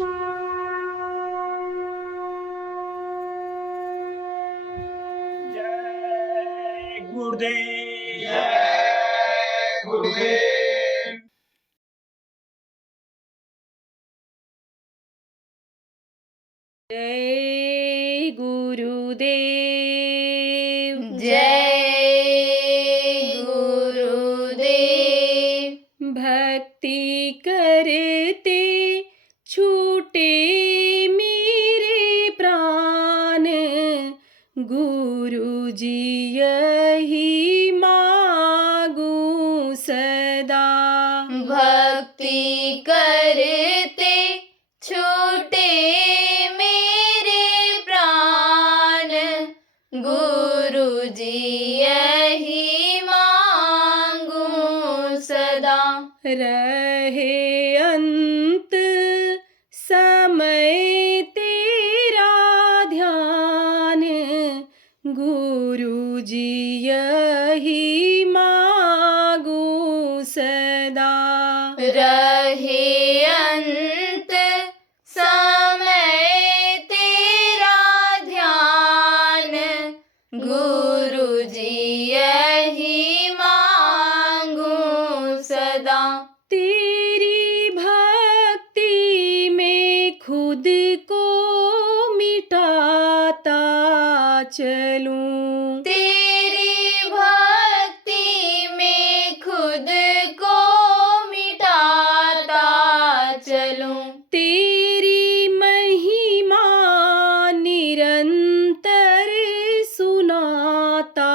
जय गुरुदेव। जय गुरुदेव। जय गुरुदेव। जय गुरुदेव। भक्ति करते छूटे मेरे प्राण, गुरु जी यही मांगू सदा। भक्ति करते छूटे मेरे प्राण, गुरु जी यही मांगू सदा। रहे अंत समय तेरा ध्यान, गुरु जी यही मांगू सदा। रहे अंत समय तेरा ध्यान, गुरु जी यही मांगू सदा। तेरी भक्ति में खुद को मिटाता चलूं, तेरी भक्ति में खुद को मिटाता चलूं। तेरी महिमा निरंतर सुनाता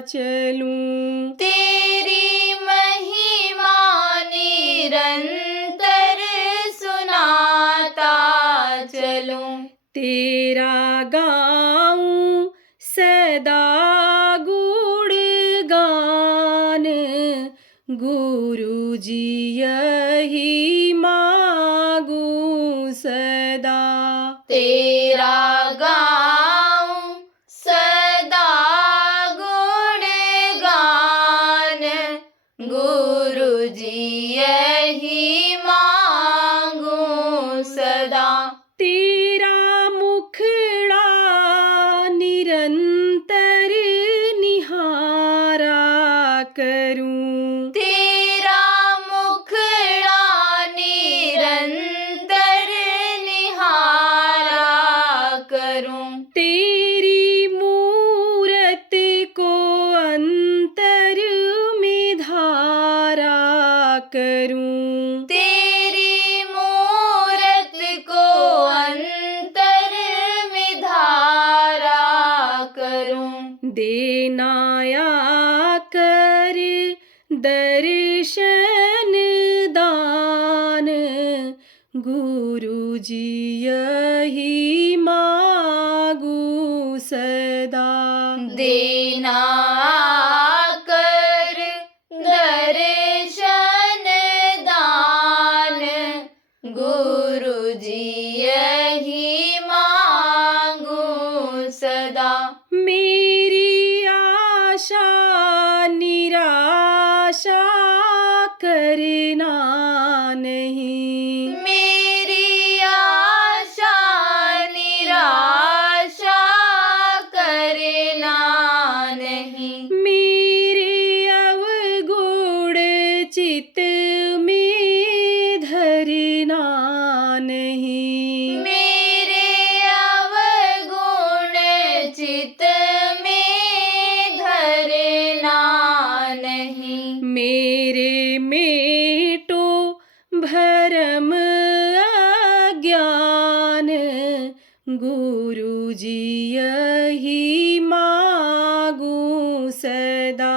चलूं। तेरी महिमा निरंतर सुनाता चलूं। तेरा गाऊं सदा गुणगान, गुरु जी यही मांगू सदा। तेरा गाऊं सदा गुणगान, गुरु जी यही मांगू सदा। तेरा मुखड़ा निरंतर निहारा करूं, तेरा मुखड़ा निरंतर निहारा करूं। तेरी मूरत को अंतर में धारा करूं। तेरी मूरत को अंतर में धारा करूं। देना आकर दर्शन दान, गुरु जी यही मांगू सदा। देना आकर दर्शन दान, गुरु जी यही मांगू सदा। मेरी आशा निराशा करना नहीं, मेरी आशा निराशा करना नहीं। मेरे अवगुण चित में धरना नहीं। मेरे अवगुण चित में धरना नहीं। मेरे मेटो भरम अज्ञान, गुरु जी यही मांगू सदा।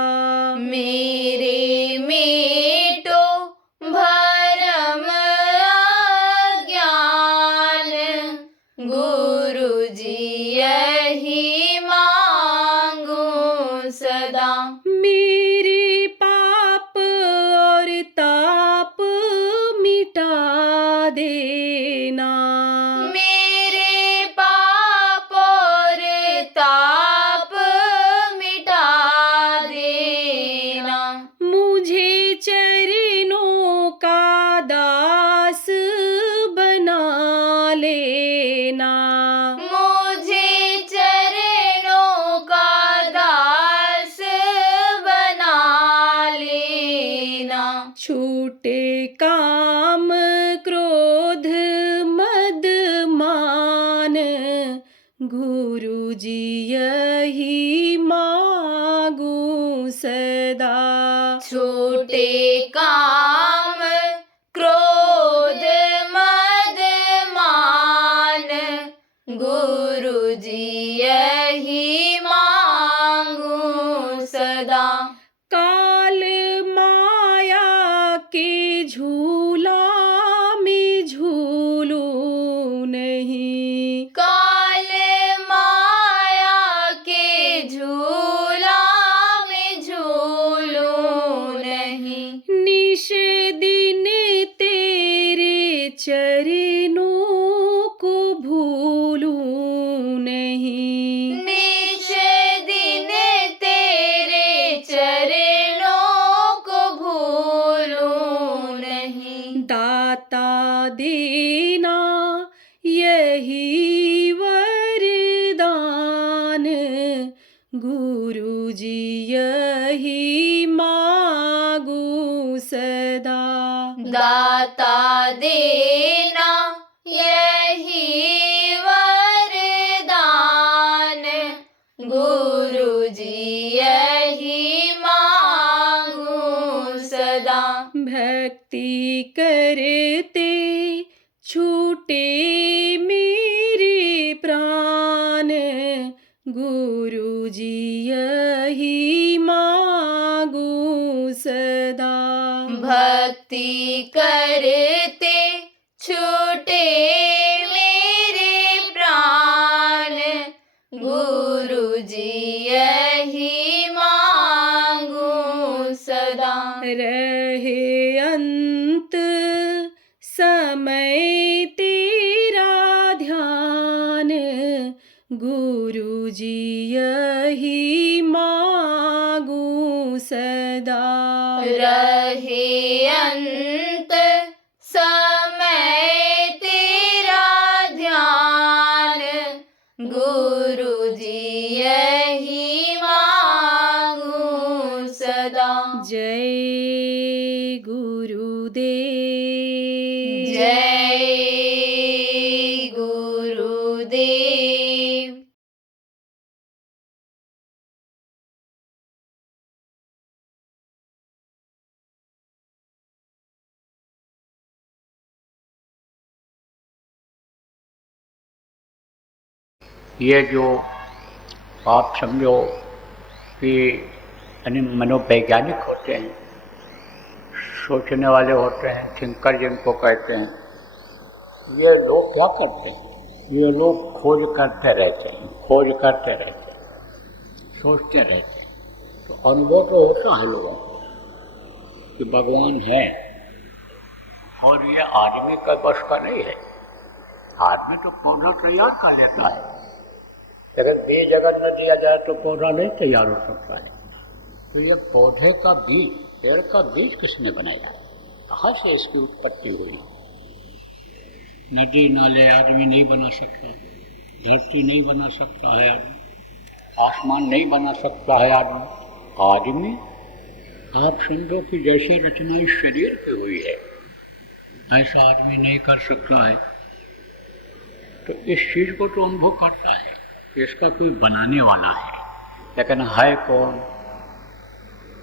मेरे मेटो भरम अज्ञान, गुरु जी यही मांगू सदा। मेरे पाप और ताप मिटा देना, मेरे पाप और ताप मिटा देना। मुझे चरणों का दास बना भूलूं नहीं। निज दिन तेरे चरणों को भूलूं नहीं। दाता देना यही वरदान, गुरु जी यही मांगू सदा। दाता देना यही वरदान, गुरु जी यही मांगू सदा। भक्ति करते छूटे मेरे प्राण, गुरु जी यही मांगू सदा। भक्ति करते छूटे मेरे प्राण, गुरु जी यही मांगू सदा। रहे अंत समय तेरा ध्यान, गुरु जी यही मांगू सदा। रहे अंत समय तेरा ध्यान, गुरु जी यही मांगू सदा। जय गुरुदेव। जय गुरुदेव। ये जो आप समझो कि मनोवैज्ञानिक होते हैं, सोचने वाले होते हैं, थिंकर जिनको कहते हैं, ये लोग क्या करते हैं? ये लोग खोज करते रहते हैं, सोचते रहते हैं। तो अनुभव तो होता है लोगों को कि भगवान है, और ये आदमी का बस का नहीं है। आदमी तो पौधा तैयार कर लेता है, अगर बीज अगर न दिया जाए तो पौधा नहीं तैयार हो सकता है। तो ये पौधे का बीज, पेड़ का बीज किसने बनाया? कहाँ से इसकी उत्पत्ति हुई? नदी नाले आदमी नहीं बना सकता, धरती नहीं बना सकता है आदमी, आसमान नहीं बना सकता है आदमी। आप समझो कि जैसे रचना इस शरीर की हुई है, ऐसा आदमी नहीं कर सकता है। तो इस चीज़ को तो अनुभव करता है कि इसका कोई बनाने वाला है, लेकिन है कौन?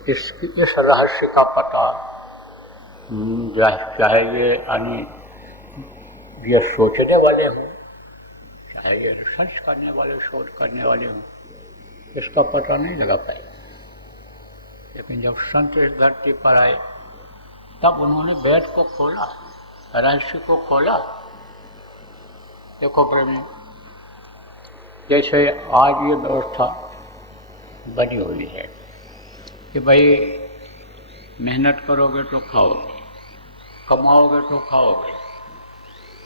इस रहस्य का पता चाहे ये सोचने वाले हों, चाहे ये रिसर्च करने वाले, शोध करने वाले हों, इसका पता नहीं लगा पाए। लेकिन जब संत इस धरती पर आए, तब उन्होंने वेद को खोला, रहस्य को खोला। देखो प्रेमी, जैसे आज ये व्यवस्था बनी हुई है कि भाई मेहनत करोगे तो खाओगे, कमाओगे तो खाओगे,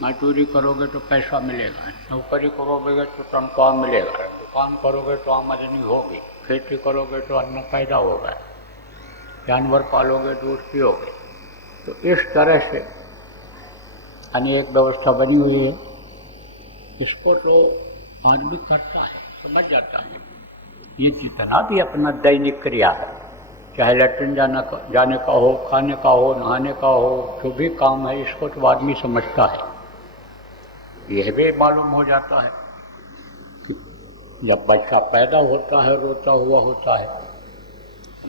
मजदूरी करोगे तो पैसा मिलेगा, नौकरी करोगे तो तनख्वाह मिलेगा, दुकान करोगे तो आमदनी होगी, खेती करोगे तो अन्न पैदा होगा, जानवर पालोगे दूध पियोगे। तो इस तरह से अनेक व्यवस्था बनी हुई है। इसको तो आदमी करता है, समझ जाता है। ये जितना भी अपना दैनिक क्रिया है, चाहे लैट्रिन जाने का हो, खाने का हो, नहाने का हो, जो भी काम है, इसको तो आदमी समझता है। यह भी मालूम हो जाता है कि जब बच्चा पैदा होता है, रोता हुआ होता है,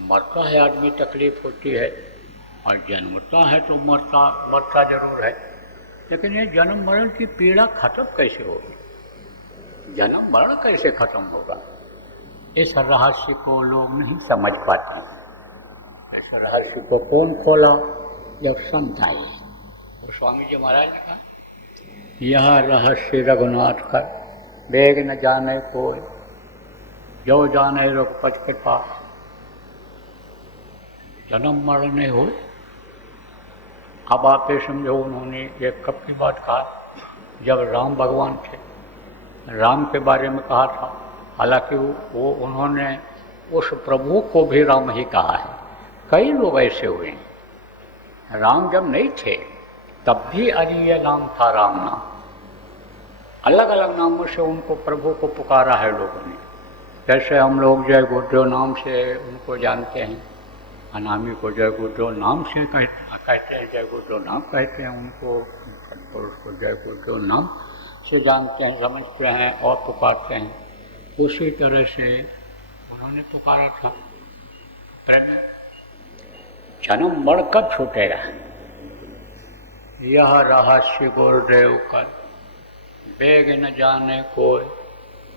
मरता है आदमी, तकलीफ होती है, और जन्मता है तो मरता जरूर है। लेकिन ये जन्म मरण की पीड़ा खत्म कैसे होगी? जन्म मरण कैसे खत्म होगा? इस रहस्य को लोग नहीं समझ पाते। इस रहस्य को कौन खोला? जब संत आए। तो स्वामी जी महाराज ने कहा, यह रहस्य रघुनाथ का बेग न जाने कोई, जो जाने रघुपति के पास। जन्म मरण नहीं हो। अब आप ये समझो, उन्होंने ये कब की बात कहा? जब राम भगवान थे, राम के बारे में कहा था, हालांकि वो उन्होंने उस प्रभु को भी राम ही कहा है। कई लोग ऐसे हुए हैं, राम जब नहीं थे तब भी अरिय नाम था राम नाम, अलग अलग नामों से उनको प्रभु को पुकारा है लोगों ने। जैसे हम लोग जय गुरुदेव नाम से उनको जानते हैं, अनामी को जय गुरुदेव नाम से कहते हैं, जय गुरुदेव नाम कहते हैं उनको, पुरुष को जय गुरुदेव नाम से जानते हैं, समझते हैं और पुकारते हैं। उसी तरह से उन्होंने पुकारा था। प्रेम जन्म मर कब छूटेगा, यह रहस्य गुरुदेव कर बेग न जाने कोई,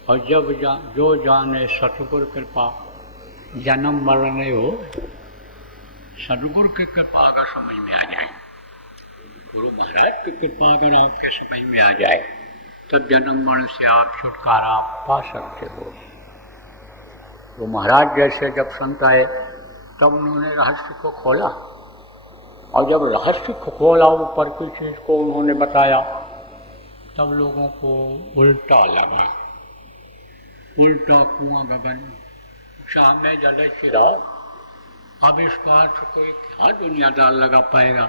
और जब जो जाने सतगुरु कृपा, जन्म मरण नहीं हो, सतगुरु की कृपा अगर समझ में आ जाए, गुरु महाराज की कृपा अगर आपके समझ में आ जाए, तो जन्म मरण से आप छुटकारा पा सकते हो। तो महाराज जैसे जब संत आए तब उन्होंने रहस्य को खोला, और जब रहस्य को खोला ऊपर की चीज़ को उन्होंने बताया, तब लोगों को उल्टा लगा, उल्टा कुआं गगन शामे जले चिराग। अब इस बात कोई क्या दुनियादार लगा पाएगा,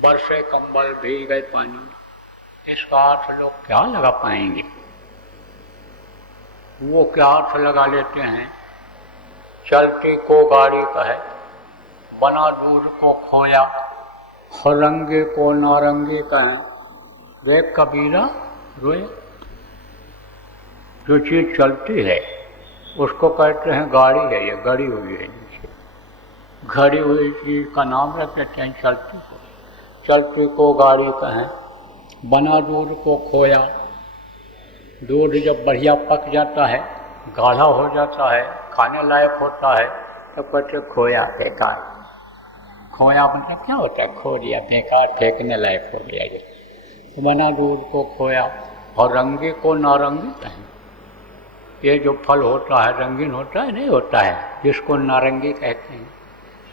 बरसे कंबल भीग गए पानी, इसका अर्थ लोग क्या लगा पाएंगे। वो क्या अर्थ लगा लेते हैं, चलती को गाड़ी कहे, बना दूध को खोया, रंगे को नारंगी कहें, वे कबीरा रोए। जो चीज़ चलती है उसको कहते हैं गाड़ी है, ये गड़ी हुई है नीचे, घड़ी हुई चीज़ का नाम रख देते हैं चलती को। चलती को गाड़ी कहें, बना दूध को खोया। दूध जब बढ़िया पक जाता है, गाढ़ा हो जाता है, खाने लायक होता है, तो कहते खोया बेकार। खोया मतलब क्या होता है, खो दिया, बेकार, फेंकने लायक हो गया ये। तो बना दूध को खोया, और रंगे को नारंगी कहें। ये जो फल होता है रंगीन होता है, नहीं होता है, जिसको नारंगी कहते हैं।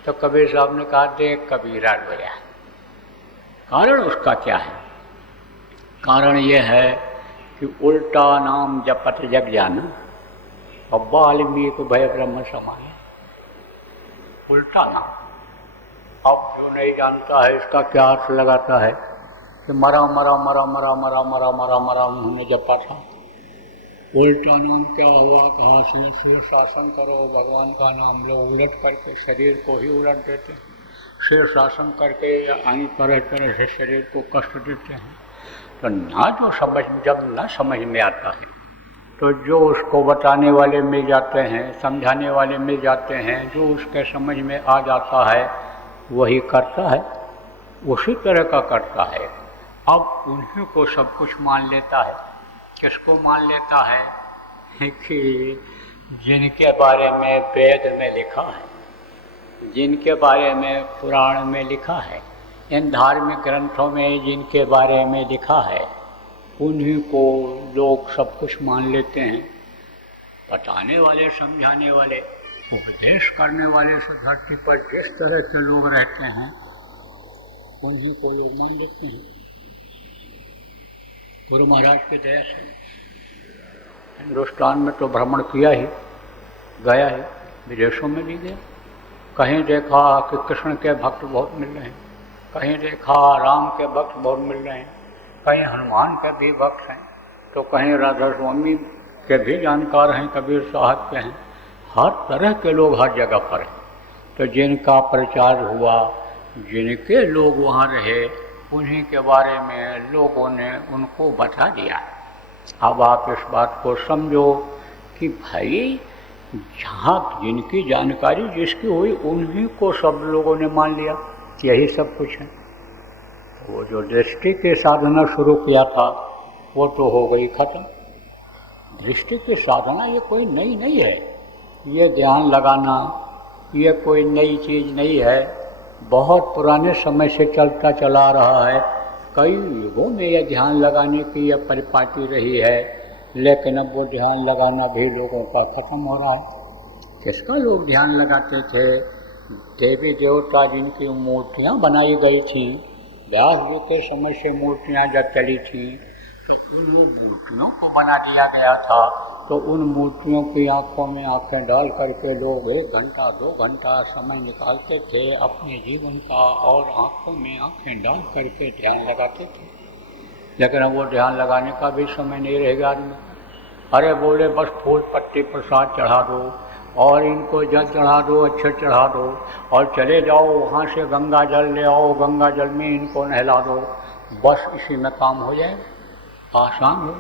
तो कबीर साहब ने कहा देख कबीरा रोया। कारण उसका क्या है, कारण ये है कि उल्टा नाम जपत जग जाना, और वाल्मीकि भय ब्रह्म समाना। उल्टा नाम, अब जो नहीं जानता है इसका क्या अर्थ लगाता है कि मरा मरा मरा मरा मरा मरा मरा मरा उन्होंने जपा था। उल्टा नाम क्या हुआ, कहाँ से शीर्षासन करो, भगवान का नाम लो, उलट करके शरीर को ही उलट देते हैं, शीर्षासन करके अन्य तरह तरह से शरीर को कष्ट देते हैं। तो ना जो समझ, जब ना समझ में आता है तो जो उसको बताने वाले मिल जाते हैं, समझाने वाले मिल जाते हैं, जो उसके समझ में आ जाता है वही करता है, उसी तरह का करता है। अब उन्हीं को सब कुछ मान लेता है। किसको मान लेता है कि जिनके बारे में वेद में लिखा है, जिनके बारे में पुराण में लिखा है, इन धार्मिक ग्रंथों में जिनके बारे में लिखा है, उन्हीं को लोग सब कुछ मान लेते हैं। बताने वाले, समझाने वाले, उपदेश करने वाले से धरती पर जिस तरह के लोग रहते हैं उन्हीं को लोग मान लेते हैं। गुरु महाराज के दया से हिंदुस्तान में तो भ्रमण किया ही, गया ही, विदेशों में भी गया। कहीं देखा कि कृष्ण के भक्त बहुत मिल रहे हैं, कहीं देखा राम के भक्त बहुत मिल रहे हैं, कहीं हनुमान के भी भक्त हैं, तो कहीं राधा स्वामी के भी जानकार हैं, कबीर साहब के हैं। हर तरह के लोग हर जगह पर हैं। तो जिनका प्रचार हुआ, जिनके लोग वहाँ रहे, उन्हीं के बारे में लोगों ने उनको बता दिया। अब आप इस बात को समझो कि भाई जहाँ जिनकी जानकारी जिसकी हुई उन्हीं को सब लोगों ने मान लिया, यही सब कुछ है। वो जो दृष्टि की साधना शुरू किया था वो तो हो गई खत्म। दृष्टि की साधना ये कोई नई नहीं है, ये ध्यान लगाना ये कोई नई चीज़ नहीं है, बहुत पुराने समय से चलता चला रहा है। कई युगों में यह ध्यान लगाने की यह परिपाटी रही है, लेकिन अब वो ध्यान लगाना भी लोगों का खत्म हो रहा है। किसका लोग ध्यान लगाते थे? देवी देवता जिनकी मूर्तियाँ बनाई गई थीं, व्यास जी के समय से मूर्तियाँ जब चली थीं, तो उन मूर्तियों को बना दिया गया था। तो उन मूर्तियों की आंखों में आंखें डाल करके लोग 1 घंटा 2 घंटा समय निकालते थे अपने जीवन का, और आंखों में आंखें डाल करके ध्यान लगाते थे। लेकिन अब वो ध्यान लगाने का भी समय नहीं रहेगा आदमी। अरे बोले बस फूल पत्ती प्रसाद चढ़ा दो और इनको जल चढ़ा दो, अच्छे चढ़ा दो, और चले जाओ वहाँ से गंगा जल ले आओ, गंगा जल में इनको नहला दो, बस इसी में काम हो जाए, आसान हो।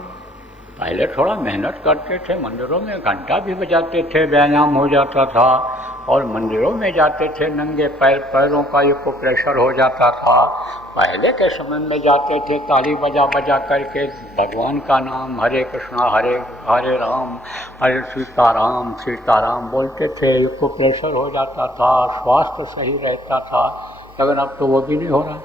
पहले थोड़ा मेहनत करते थे, मंदिरों में घंटा भी बजाते थे, व्यायाम हो जाता था, और मंदिरों में जाते थे नंगे पैरों का एक प्रेशर हो जाता था। पहले के समय में जाते थे ताली बजा बजा करके भगवान का नाम हरे कृष्णा हरे हरे राम हरे सीताराम सीताराम बोलते थे, एक प्रेशर हो जाता था, स्वास्थ्य सही रहता था। लेकिन अब तो वो भी नहीं हो रहा।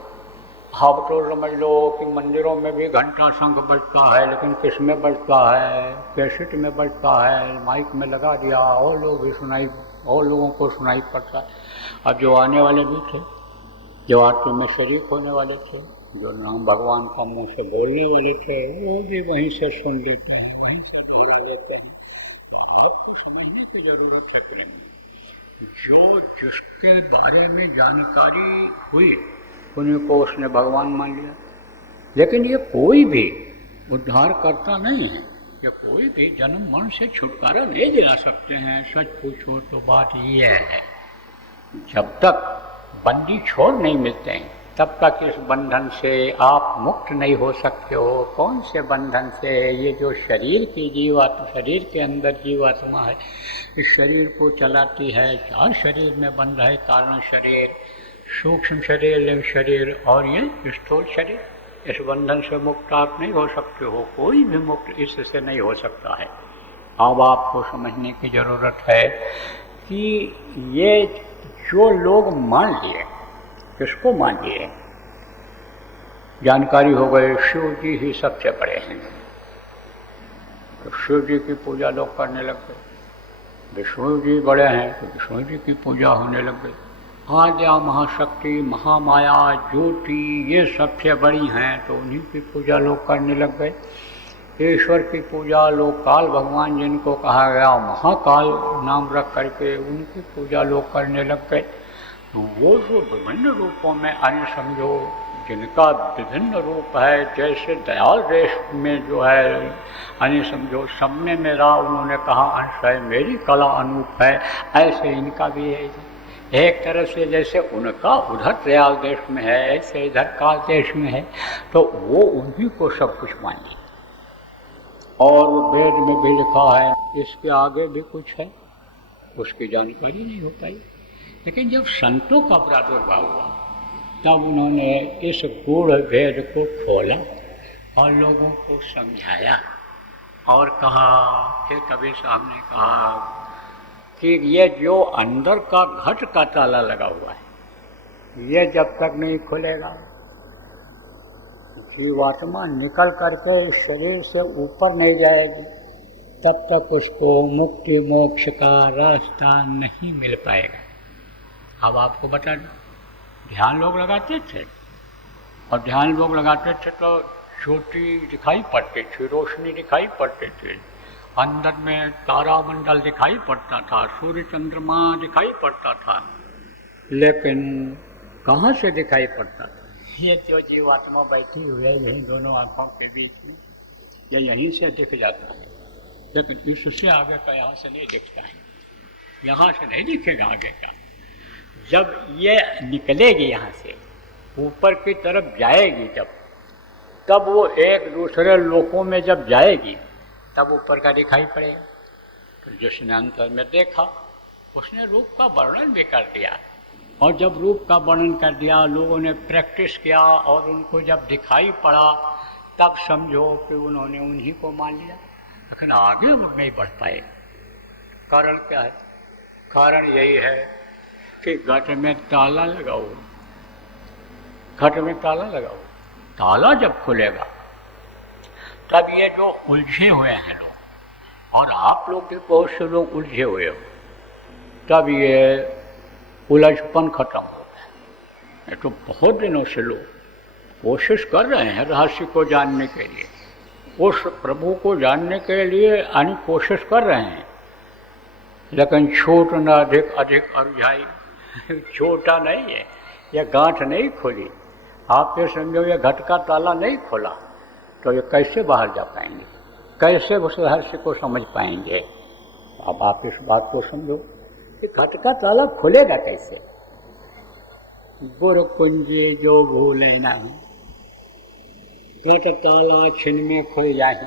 अब तो समझ लो कि मंदिरों में भी घंटा शंख बजता है, लेकिन किस में बजता है? कैसेट में बजता है, माइक में लगा दिया और लोग भी सुनाई, और लोगों को सुनाई पड़ता है। अब जो आने वाले भी थे, जो आरती में शरीक होने वाले थे, जो नाम भगवान का मुंह से बोलने वाले थे, वो भी वहीं से सुन लेते हैं, वहीं से दोहरा लेते हैं। तो आपको समझने की जरूरत है प्रेम, जो जिसके बारे में जानकारी हुई उन्हीं को उसने भगवान मान लिया। लेकिन ये कोई भी उद्धार करता नहीं है, या कोई भी जन्म मरण से छुटकारा नहीं दिला सकते हैं। सच पूछो तो बात ये है, जब तक बंदी छोड़ नहीं मिलते हैं तब तक इस बंधन से आप मुक्त नहीं हो सकते हो। कौन से बंधन से? ये जो शरीर की जीवात्मा, शरीर के अंदर जीवात्मा है, इस शरीर को चलाती है। 4 शरीर में बंध है, कारण शरीर, सूक्ष्म शरीर, लिंग शरीर और ये स्थूल शरीर। इस बंधन से मुक्त आप नहीं हो सकते हो, कोई भी मुक्त इससे नहीं हो सकता है। अब आपको समझने की जरूरत है कि ये जो लोग मान लिए, किसको मान लिए? जानकारी हो गए शिव जी ही सबसे बड़े हैं, तो शिव जी की पूजा लोग करने लग गए। विष्णु जी बड़े हैं तो विष्णु जी की पूजा होने लग गई। आद्या महाशक्ति महामाया ज्योति ये सबसे बड़ी हैं, तो उन्हीं की पूजा लोग करने लग गए। ईश्वर की पूजा लोग, काल भगवान जिनको कहा गया महाकाल नाम रख करके, उनकी पूजा लोग करने लग गए। वो जो विभिन्न रूपों में अन्य समझो, जिनका विभिन्न रूप है, जैसे दयाल देश में जो है अन्य समझो, सब में मेरा उन्होंने कहा अंश है, मेरी कला अनूप है, ऐसे इनका भी है। एक तरह से जैसे उनका उधर दयाल देश में है, ऐसे इधर काल देश में है, तो वो उन्हीं को सब कुछ मान लिया। और वेद में भी लिखा है, इसके आगे भी कुछ है, उसकी जानकारी नहीं हो पाई। लेकिन जब संतों का प्रादुर्भाव हुआ तब उन्होंने इस गूढ़ भेद को खोला और लोगों को समझाया और कहा, फिर कबीर साहब ने कहा कि ये जो अंदर का घट का ताला लगा हुआ है, ये जब तक नहीं खुलेगा, जीवात्मा निकल करके इस शरीर से ऊपर नहीं जाएगी, तब तक उसको मुक्ति मोक्ष का रास्ता नहीं मिल पाएगा। अब आपको बता दूं, ध्यान लोग लगाते थे, और ध्यान लोग लगाते थे तो ज्योति दिखाई पड़ती थी, रोशनी दिखाई पड़ती थी, अंदर में तारामंडल दिखाई पड़ता था, सूर्य चंद्रमा दिखाई पड़ता था। लेकिन कहाँ से दिखाई पड़ता था? ये जो जीवात्मा बैठी हुई है यही दोनों आँखों के बीच में, ये यहीं से दिख जाता है। लेकिन इससे आगे का यहाँ से नहीं दिखता है, यहाँ से नहीं दिखेगा आगे का। जब ये निकलेगी यहाँ से ऊपर की तरफ जाएगी, तब वो एक दूसरे लोकों में जब जाएगी तब ऊपर का दिखाई पड़ेगा। तो जिसने अंतर में देखा उसने रूप का वर्णन भी कर दिया, और जब रूप का वर्णन कर दिया, लोगों ने प्रैक्टिस किया और उनको जब दिखाई पड़ा तब समझो कि उन्होंने उन्हीं को मान लिया। लेकिन आगे वो नहीं बढ़ पाए। कारण क्या है? कारण यही है कि घट में ताला लगाओ, घट में ताला लगाओ, ताला जब खुलेगा तब ये जो उलझे हुए हैं लोग, और आप लोग भी बहुत से लोग उलझे हुए हो, तब ये उलझपन खत्म हो गया। ये तो बहुत दिनों से लोग कोशिश कर रहे हैं रहस्य को जानने के लिए, उस प्रभु को जानने के लिए अनेक कोशिश कर रहे हैं, लेकिन छूट न अधिक अधिक अरुझाई। छोटा नहीं है, यह गांठ नहीं खोली। आप ये समझो ये घट का ताला नहीं खोला तो ये कैसे बाहर जा पाएंगे, कैसे उस रहस्य को समझ पाएंगे। अब आप इस बात को समझो कि घट का ताला खुलेगा कैसे। गुरु कुंजी जो भूले नहीं, घट ताला छिन में खोई जाही।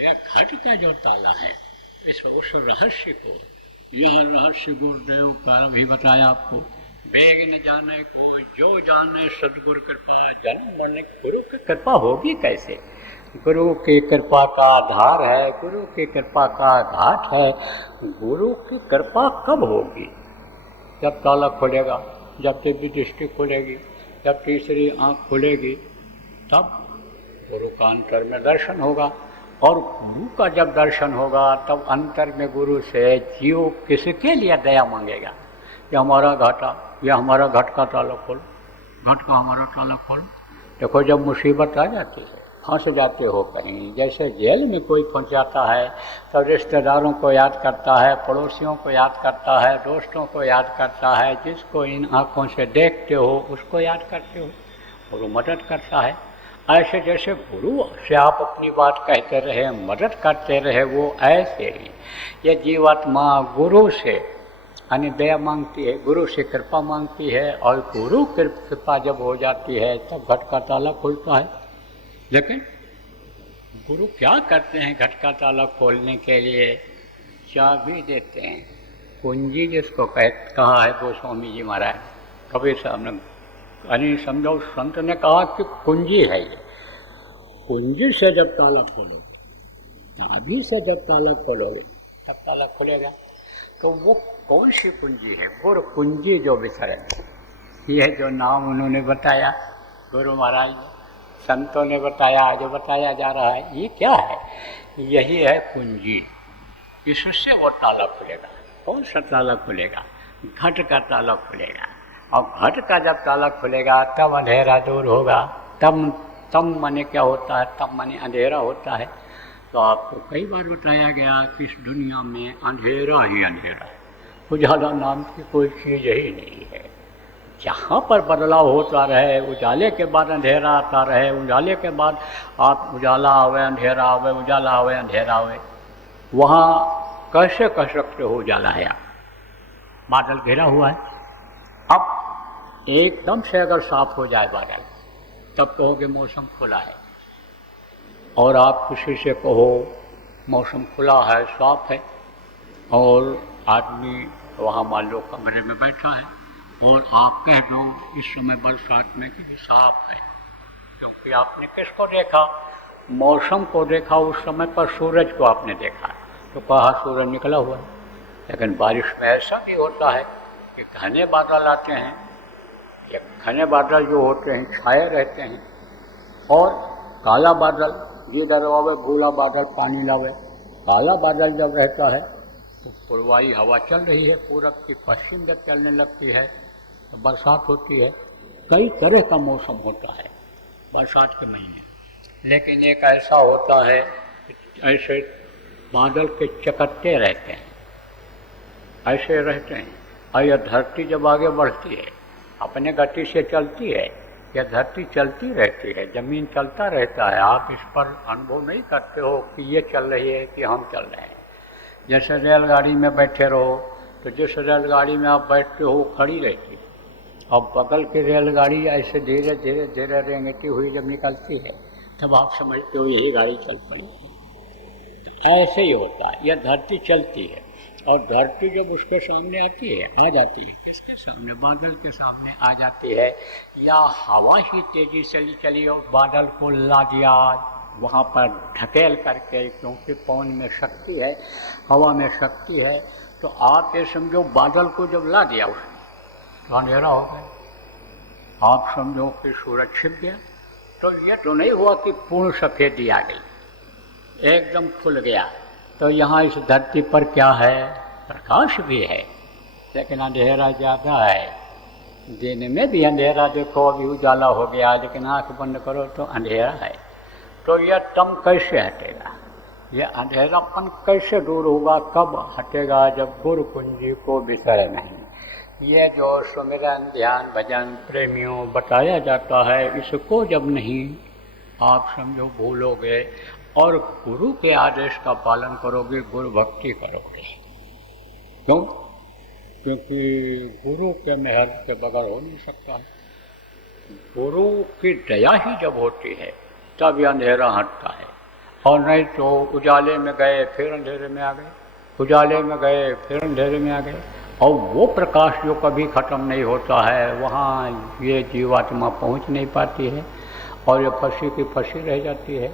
यह घट का जो ताला है, इस उस रहस्य को, यह रहस्य गुरुदेव का भी बताया आपको। वेग न जाने को जो जाने सदगुरु कृपा, जन्म मरने गुरु की कृपा होगी कैसे। गुरु की कृपा का आधार है, गुरु की कृपा का घाट है। गुरु की कृपा कब होगी? जब ताला खुलेगा, जब दिव्य दृष्टि खुलेगी, जब तीसरी आँख खुलेगी, तब गुरु का अंतर में दर्शन होगा। और गुरु का जब दर्शन होगा तब अंतर में गुरु से जीव किसके लिए दया मांगेगा। ये हमारा घाटा, यह हमारा घट का ताला खोल, घट का हमारा ताला खोल। देखो जब मुसीबत आ जाती है, फंस जाते हो कहीं, जैसे जेल में कोई फंस जाता है तो रिश्तेदारों को याद करता है, पड़ोसियों को याद करता है, दोस्तों को याद करता है, जिसको इन आँखों से देखते हो उसको याद करते हो, और वो मदद करता है। ऐसे जैसे गुरु से आप अपनी बात कहते रहे, मदद करते रहे, वो ऐसे ही ये जीवात्मा गुरु से यानी दया मांगती है, गुरु से कृपा मांगती है, और गुरु कृपा जब हो जाती है तब घट का ताला खुलता है। लेकिन गुरु क्या करते हैं घट का ताला खोलने के लिए? चाबी देते हैं, कुंजी जिसको कहा है गोस्वामी जी महाराज, कबीर साहब ने यानी समझो संत ने कहा कि कुंजी है ये। कुंजी से जब ताला खोलोगे, चाबी से जब ताला खोलोगे तब ताला खुलेगा। तो वो कौन सी कुंजी है? गुरु कुंजी जो विचरण, यह जो नाम उन्होंने बताया गुरु महाराज ने, संतों ने बताया, जो बताया जा रहा है, ये क्या है? यही है कुंजी। इससे वो ताला खुलेगा। कौन सा ताला खुलेगा? घट का ताला खुलेगा। और घट का जब ताला खुलेगा तब अंधेरा दूर होगा। तब माने क्या होता है? तब माने अंधेरा होता है। तो आपको कई बार बताया गया कि इस दुनिया में अंधेरा ही अंधेरा है, उजाला नाम की कोई चीज़ ही नहीं है। जहाँ पर बदलाव होता रहे, उजाले के बाद अंधेरा आता रहे, उजाले के बाद आप उजाला आवे अंधेरा आवे, उजाला आवे अंधेरा आवे, वहाँ कैसे कह सकते हो उजाला है? आप बादल घिरा हुआ है, अब एकदम से अगर साफ हो जाए बादल तब कहोगे मौसम खुला है। और आप किसी से कहो मौसम खुला है, साफ है, और आदमी वहाँ मान लो कमरे में बैठा है, और आप कह दो इस समय बरसात में कि साफ है, क्योंकि आपने किसको देखा? मौसम को देखा। उस समय पर सूरज को आपने देखा तो कहा सूरज निकला हुआ है। लेकिन बारिश में ऐसा भी होता है कि घने बादल आते हैं, ये घने बादल जो होते हैं छाए रहते हैं, और काला बादल जिधर आवे भूला बादल पानी लावे। काला बादल जब रहता है तो पूर्वाई हवा चल रही है, पूरब की पश्चिम जब चलने लगती है तो बरसात होती है। कई तरह का मौसम होता है बरसात के महीने। लेकिन एक ऐसा होता है कि ऐसे बादल के चकत्ते रहते हैं, ऐसे रहते हैं, और यह धरती जब आगे बढ़ती है अपने गति से चलती है, यह धरती चलती रहती है, जमीन चलता रहता है। आप इस पर अनुभव नहीं करते हो कि ये चल रही है कि हम चल रहे हैं। जैसे रेलगाड़ी में बैठे रहो तो जिस रेलगाड़ी में आप बैठते हो खड़ी रहती है, और बगल की रेलगाड़ी ऐसे धीरे धीरे धीरे रेंगती हुई जब निकलती है तब आप समझते हो यही गाड़ी चल पड़ी। ऐसे ही होता है, यह धरती चलती है, और धरती जब उसके सामने आती है, आ जाती है, किसके सामने? बादल के सामने आ जाती है, या हवा ही तेजी से चली और बादल को ला दिया वहाँ पर ढकेल करके, क्योंकि पवन में शक्ति है, हवा में शक्ति है। तो आप ये समझो बादल को जब ला दिया उसने तो अंधेरा हो गया। आप समझो कि सूरज छिप गया। तो ये तो नहीं हुआ कि पूर्ण सफ़ेदी आ गई, एकदम खुल गया। तो यहाँ इस धरती पर क्या है? प्रकाश भी है, लेकिन अंधेरा ज़्यादा है। दिन में भी अंधेरा, देखो अभी उजाला हो गया, लेकिन आँख बंद करो तो अंधेरा है। तो यह तम कैसे हटेगा, यह अंधेरापन कैसे दूर होगा, कब हटेगा, जब गुरु कुंजी को बिसरे नहीं। ये जो सुमिरन ध्यान भजन प्रेमियों बताया जाता है, इसको जब नहीं आप समझो भूलोगे और गुरु के आदेश का पालन करोगे, गुरु भक्ति करोगे। क्यों? क्योंकि गुरु के मेहर के बगैर हो नहीं सकता। गुरु की दया ही जब होती है तब यह अंधेरा हटता है, और नहीं तो उजाले में गए फिर अंधेरे में आ गए, उजाले में गए फिर अंधेरे में आ गए, और वो प्रकाश जो कभी ख़त्म नहीं होता है, वहाँ ये जीवात्मा पहुँच नहीं पाती है और ये फंसी की फंसी रह जाती है।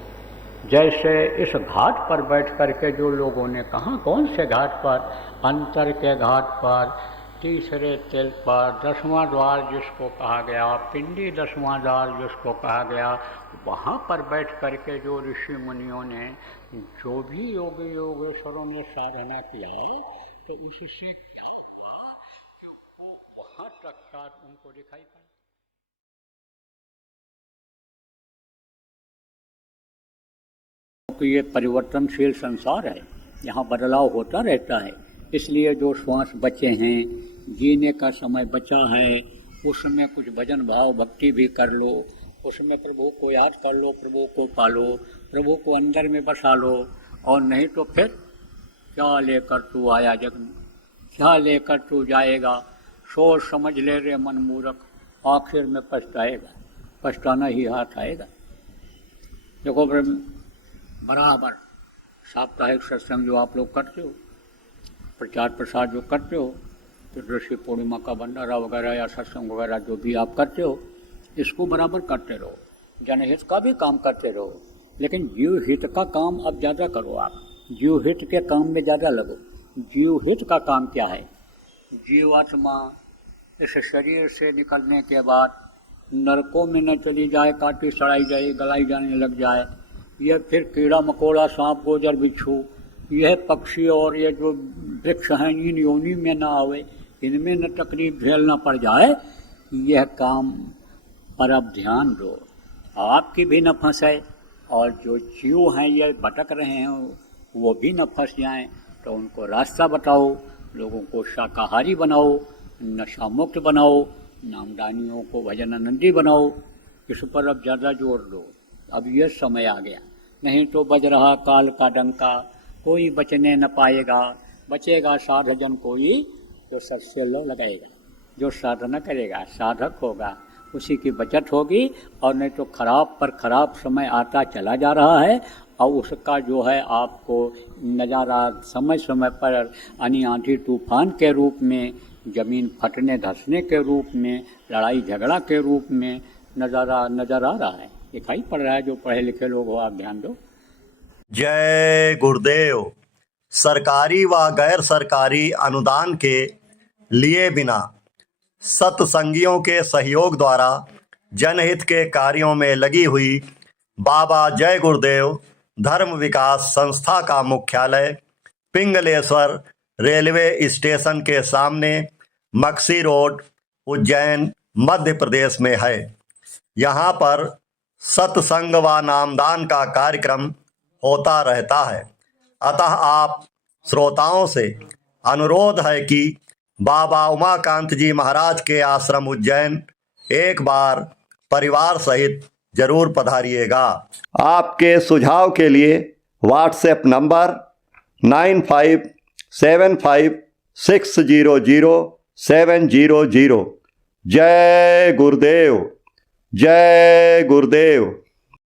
जैसे इस घाट पर बैठ कर के जो लोगों ने कहा, कौन से घाट पर, अंतर के घाट पर, तीसरे तिल पर, 10वां द्वार जिसको कहा गया, पिंडी 10वां द्वार जिसको कहा गया, वहाँ पर बैठ कर के जो ऋषि मुनियों ने, जो भी योगी योगेश्वरों ने साधना किया, तो उससे क्या हुआ कि वो वहाँ तक का उनको दिखाई पड़ा। क्योंकि ये परिवर्तनशील संसार है, यहाँ बदलाव होता रहता है, इसलिए जो श्वास बचे हैं, जीने का समय बचा है, उसमें कुछ भजन भाव भक्ति भी कर लो, उसमें प्रभु को याद कर लो, प्रभु को पालो, प्रभु को अंदर में बसा लो, और नहीं तो फिर क्या लेकर तू आया जग में, क्या लेकर तू जाएगा, सोच समझ ले रे मन मूर्ख, आखिर में पछताएगा, पछताना ही हाथ आएगा। देखो बराबर साप्ताहिक सत्संग जो आप लोग करते हो, प्रचार प्रसार जो करते हो, तो ऋषि पूर्णिमा का भंडारा वगैरह या सत्संग वगैरह जो भी आप करते हो, इसको बराबर करते रहो, जनहित का भी काम करते रहो, लेकिन जीव हित का काम अब ज़्यादा करो। आप जीव हित के काम में ज़्यादा लगो। जीव हित का काम क्या है? जीवात्मा इस शरीर से निकलने के बाद नरकों में न चली जाए, काटी सड़ाई जाए, गलाई जाने लग जाए, यह फिर कीड़ा मकोड़ा सांप गोजर बिच्छू, यह पक्षी और ये जो वृक्ष हैं, इन योनि में न आवे, इनमें न तकलीफ झेलना पड़ जाए, यह काम पर अब ध्यान दो, आपकी भी न फंसे, और जो जीव हैं ये भटक रहे हैं वो भी न फंस जाएं, तो उनको रास्ता बताओ, लोगों को शाकाहारी बनाओ, नशा मुक्त बनाओ, नामदानियों को भजनानंदी बनाओ, इस पर अब ज़्यादा जोर दो। अब यह समय आ गया, नहीं तो बज रहा काल का डंका, कोई बचने न पाएगा, बचेगा साधजन कोई तो सबसे लो लगाएगा। जो साधना करेगा, साधक होगा, उसी की बचत होगी, और नहीं तो खराब पर खराब समय आता चला जा रहा है, और उसका जो है आपको नज़ारा समय समय पर आनी आंधी तूफान के रूप में, जमीन फटने धंसने के रूप में, लड़ाई झगड़ा के रूप में नज़ारा नज़र आ रहा है, दिखाई पड़ रहा है। जो पढ़े लिखे लोग हो आप ध्यान दो। जय गुरुदेव। सरकारी व गैर सरकारी अनुदान के लिए बिना सत्संगियों के सहयोग द्वारा जनहित के कार्यों में लगी हुई बाबा जय गुरुदेव धर्म विकास संस्था का मुख्यालय पिंगलेश्वर रेलवे स्टेशन के सामने मक्सी रोड, उज्जैन, मध्य प्रदेश में है। यहाँ पर सत्संग व नामदान का कार्यक्रम होता रहता है। अतः आप श्रोताओं से अनुरोध है कि बाबा उमाकांत जी महाराज के आश्रम उज्जैन एक बार परिवार सहित जरूर पधारिएगा। आपके सुझाव के लिए व्हाट्सएप नंबर 9575600700। जय गुरुदेव, जय गुरुदेव।